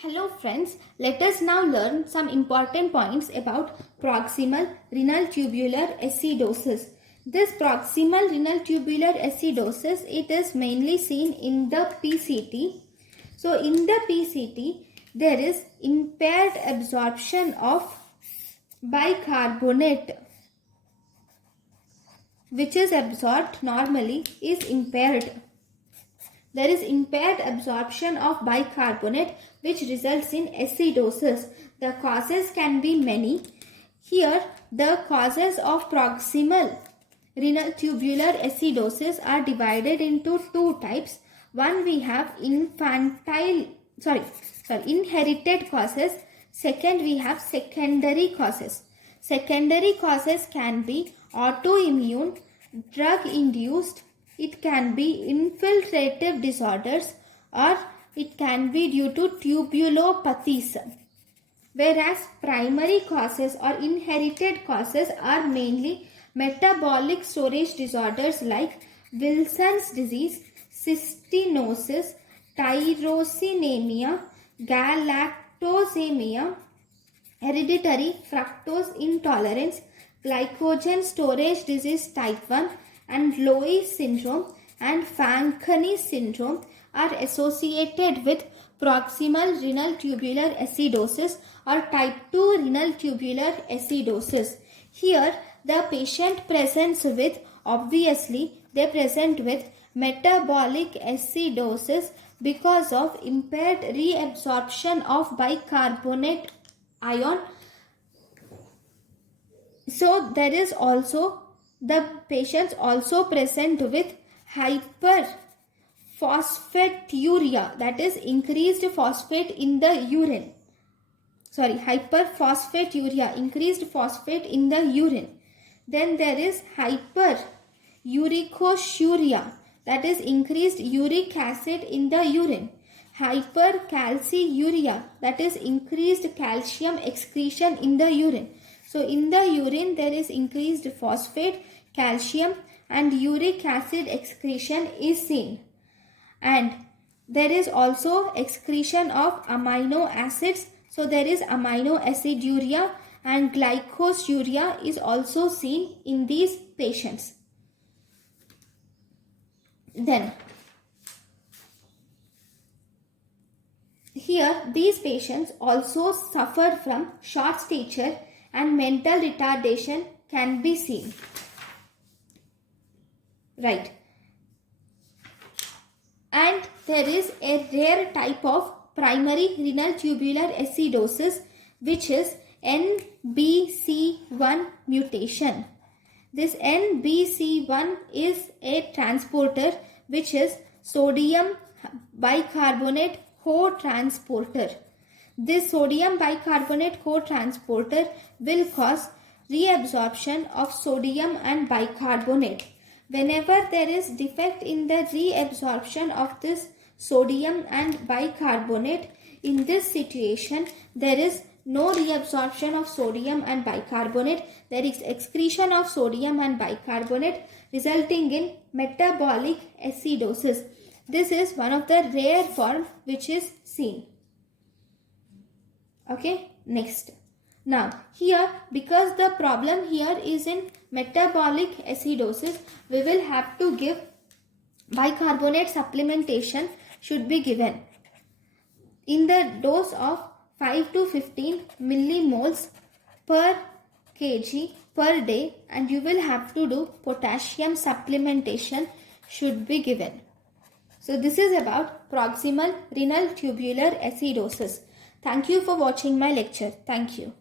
Hello friends, let us now learn some important points about proximal renal tubular acidosis. This proximal renal tubular acidosis, it is mainly seen in the PCT. So in the PCT, there is impaired absorption of bicarbonate, which is absorbed normally is impaired. There is impaired absorption of bicarbonate which results in acidosis. The causes can be many. Here, the causes of proximal renal tubular acidosis are divided into two types. One, we have inherited causes. Second, we have secondary causes. Secondary causes can be autoimmune, drug-induced. It can be infiltrative disorders, or it can be due to tubulopathies. Whereas primary causes or inherited causes are mainly metabolic storage disorders like Wilson's disease, cystinosis, tyrosinemia, galactosemia, hereditary fructose intolerance, glycogen storage disease type 1, and Loeys syndrome and Fanconi syndrome are associated with proximal renal tubular acidosis or type 2 renal tubular acidosis. Here, the patient presents with, obviously, they present with metabolic acidosis because of impaired reabsorption of bicarbonate ion. So, there is also the patients also present with hyperphosphaturia, that is increased phosphate in the urine. Hyperphosphaturia, increased phosphate in the urine. Then there is hyperuricosuria, that is increased uric acid in the urine. Hypercalciuria, that is increased calcium excretion in the urine. So in the urine there is increased phosphate, calcium and uric acid excretion is seen. And there is also excretion of amino acids. So there is amino aciduria and glycosuria is also seen in these patients. Then here these patients also suffer from short stature and mental retardation can be seen. Right. And there is a rare type of primary renal tubular acidosis which is NBC1 mutation. This NBC1 is a transporter which is sodium bicarbonate cotransporter. This sodium bicarbonate cotransporter will cause reabsorption of sodium and bicarbonate. Whenever there is defect in the reabsorption of this sodium and bicarbonate, in this situation there is no reabsorption of sodium and bicarbonate. There is excretion of sodium and bicarbonate resulting in metabolic acidosis. This is one of the rare form which is seen. Okay, next. Now here, because the problem here is in metabolic acidosis, we will have to give bicarbonate supplementation should be given in the dose of 5 to 15 millimoles per kg per day, and you will have to do potassium supplementation should be given. So this is about proximal renal tubular acidosis. Thank you for watching my lecture. Thank you.